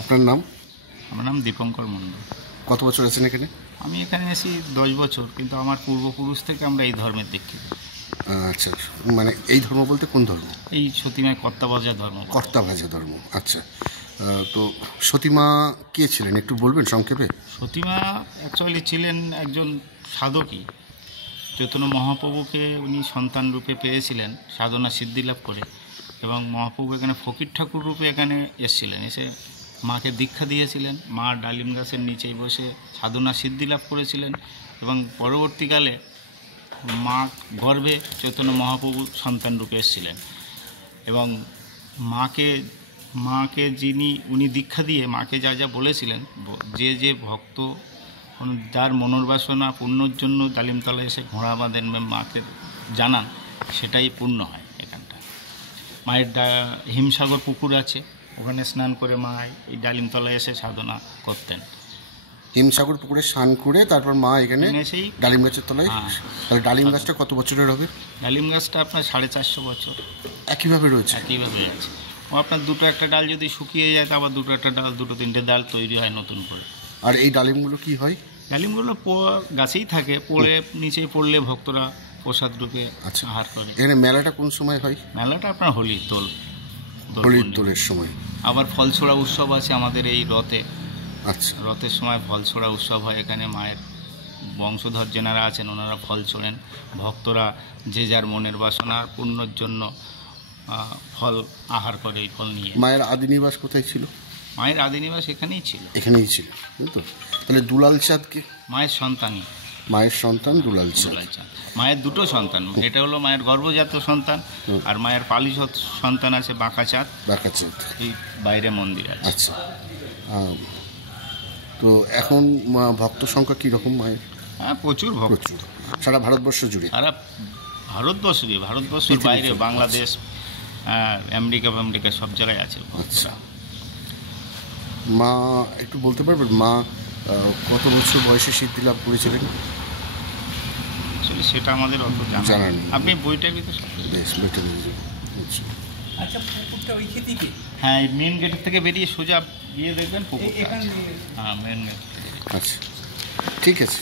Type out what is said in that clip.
আপনার নাম? আমার নাম দীপঙ্কর মণ্ডল। কত বছর আছেন এখানে? আমি এখানে এসেছি 10 বছর, কিন্তু আমার পূর্বপুরুষ থেকে আমরা এই ধর্মের দীক্ষিত। আচ্ছা, মানে এই ধর্ম বলতে কোন ধর্ম? এই সতীমায় কর্তাবাজা ধর্ম। কর্তাভাজা ধর্ম, আচ্ছা। তো সতীমা কে ছিলেন একটু বলবেন সংক্ষেপে? সতীমা অ্যাকচুয়ালি ছিলেন একজন সাধকী। চৈতন্য মহাপ্রভুকে উনি সন্তান রূপে পেয়েছিলেন সাধনা সিদ্ধি লাভ করে, এবং মহাপ্রভু এখানে ফকির ঠাকুর রূপে এখানে এসেছিলেন, এসে মাকে দীক্ষা দিয়েছিলেন। মা ডালিম গাছের নিচেই বসে সাধনা সিদ্ধি লাভ করেছিলেন, এবং পরবর্তীকালে মা গর্ভে চৈতন্য মহাপ্রভু সন্তান রূপে এসেছিলেন। এবং মাকে উনি দীক্ষা দিয়ে মাকে যা যা বলেছিলেন, যে ভক্ত যার মনোবাসনা পূর্ণর জন্য ডালিমতলায় এসে ঘোড়া বাঁধেন মাকে জানান, সেটাই পূর্ণ হয়। এখানটা মায়ের হিমসাগর পুকুর আছে, ওখানে স্নান করে মা এই ডালিমতলায় এসে সাধনা করতেন। হিমসাগর পুকুরে স্নান করে তারপর মা এখানে এসেই ডালিম গাছের তলায়। তাহলে ডালিম গাছটা কত বছরের হবে? ডালিম গাছটা আপনার 450 বছর একইভাবে রয়েছে? একইভাবে আছে। ও আপনার দুটো একটা ডাল যদি শুকিয়ে যায়, তো আবার দুটো একটা ডাল, দুটো তিনটে ডাল তৈরি হয় নতুন করে। আর এই ডালিমগুলো কি হয়? ডালিমগুলো গাছেই থাকে, পড়ে নিচে পড়লে ভক্তরা প্রসাদ রূপে আহার করে। এখানে মেলাটা কোন সময় হয়? মেলাটা আপনার হোলির দোলের সময়। আবার ফলছোড়া উৎসব আছে আমাদের এই রথে। আচ্ছা, রথের সময় ফলছোড়া উৎসব হয়। এখানে মায়ের বংশধর যেনারা আছেন ওনারা ফল ছোড়েন। ভক্তরা যে যার মনের বাসনা পূর্ণর জন্য ফল আহার করে। এই ফল নিয়ে মায়ের আদিনিবাস কোথায় ছিল? মায়ের আদিনিবাস এখানেই ছিল। এখানেই ছিল, তো তাহলে দুলাল চাঁদকে? মায়ের সন্তানই। মায়ের সন্তান দুলাল চাঁদ। মায়ের দুটো সন্তান, এটা হলো মায়ের গর্ভজাত সন্তান, আর মায়ের পালিত সন্তান আছে বাঁকা চাঁদ। এই বাইরে মন্দির আছে। আচ্ছা, তো এখন ভক্ত সংখ্যা কীরকম মায়ের? হ্যাঁ, প্রচুর ভক্ত, সারা ভারতবর্ষ জুড়ে। সারা ভারতবর্ষের বাইরে, বাংলাদেশ, আমেরিকা সব জায়গায় আছে। আচ্ছা, মা একটু বলতে পারবেন মা কত বছর বয়সে সিদ্ধি লাভ করেছিলেন? আসলে সেটা আমাদের অত জানা নেই। আপনি বইটার ভিতরে আচ্ছা, পুকুরটা ওই খেতেই? হ্যাঁ, মেন গেটের থেকে বেরিয়ে সোজা গিয়ে দেখবেন পুকুর। হ্যাঁ, মেন গেট। আচ্ছা, ঠিক আছে।